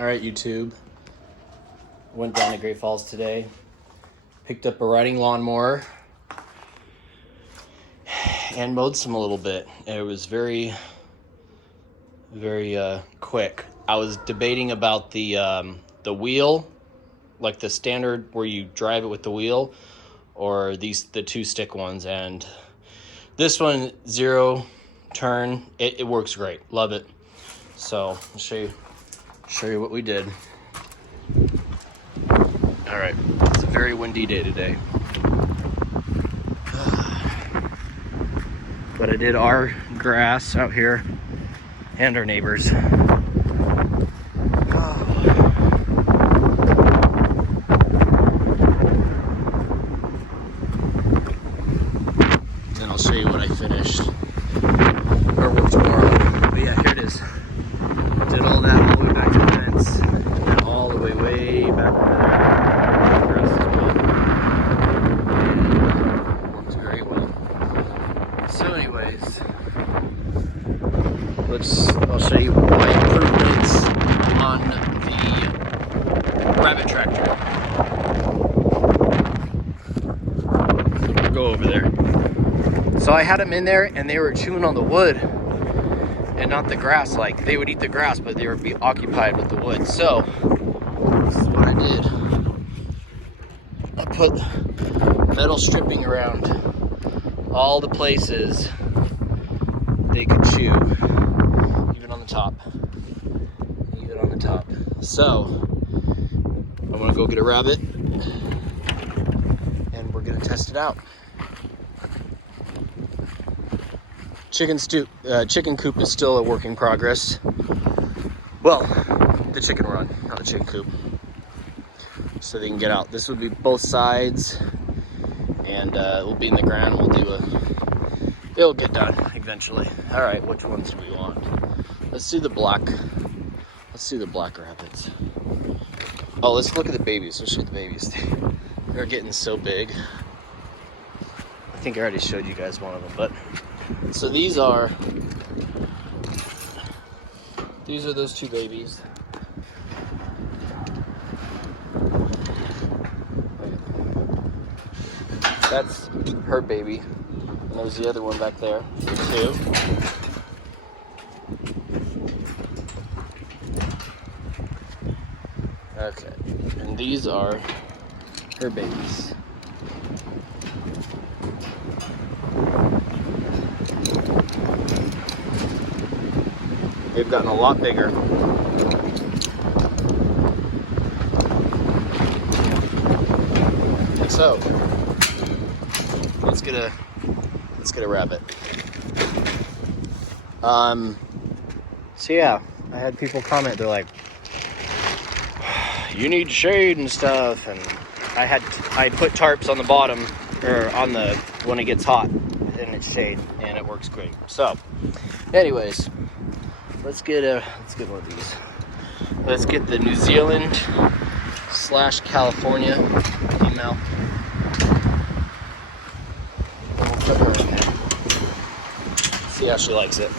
All right, YouTube. Went down to Great Falls today. Picked up a riding lawnmower and mowed some a little bit. It was very quick. I was debating about the wheel, like the standard where you drive it with the wheel, or the two stick ones. And this one, zero turn, it works great. Love it. So I'll show you what we did. All right, it's a very windy day today. But I did our grass out here and our neighbors. Then I'll show you what I finished. Or work tomorrow. But yeah, here it is. Did all that all the way back to the fence. And all the way back over there. Grass as well. Worked very well. So anyways, I'll show you my improvements on the rabbit tractor. So we'll go over there. So I had them in there and they were chewing on the wood and not the grass. Like, they would eat the grass, but they would be occupied with the wood. So this is what I did. I put metal stripping around all the places they could chew, even on the top. So I'm gonna go get a rabbit and we're gonna test it out. Chicken coop is still a work in progress. Well, the chicken run, not the chicken coop. So they can get out. This would be both sides, and it will be in the ground. It'll get done eventually. All right, which ones do we want? Let's do the black rabbits. Oh, let's look at the babies. Let's show the babies. They're getting so big. I think I already showed you guys one of them, but so these are those two babies. That's her baby. And there's the other one back there, too. Okay, and these are her babies. They've gotten a lot bigger. And so, let's get a rabbit. So yeah, I had people comment. They're like, "You need shade and stuff," and I put tarps on the bottom, or on the when it gets hot, and it's shade, and it works great. So, anyways, let's get one of these. Let's get the New Zealand / California female. We'll put her in there. See how she likes it.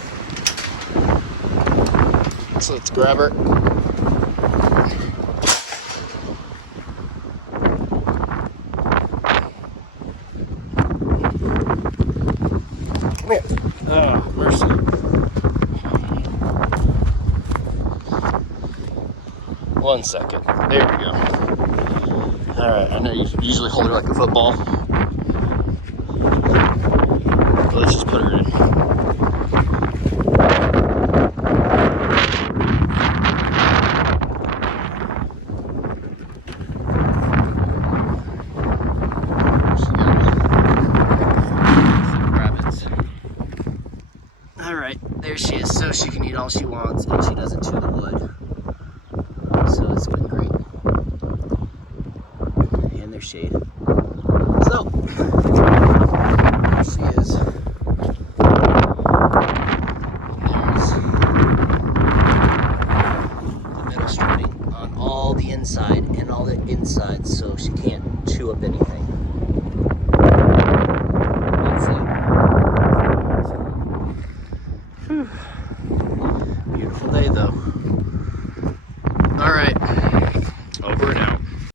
So let's grab her. Come here. Oh, mercy. One second. There we go. Alright, I know you usually hold her like a football. But let's just put her in. Alright, there she is. So she can eat all she wants and she doesn't chew the wood. So it's been great. And there's shade. So, there she is. There's the metal stripping on all the inside and all the inside, so she can't chew up anything.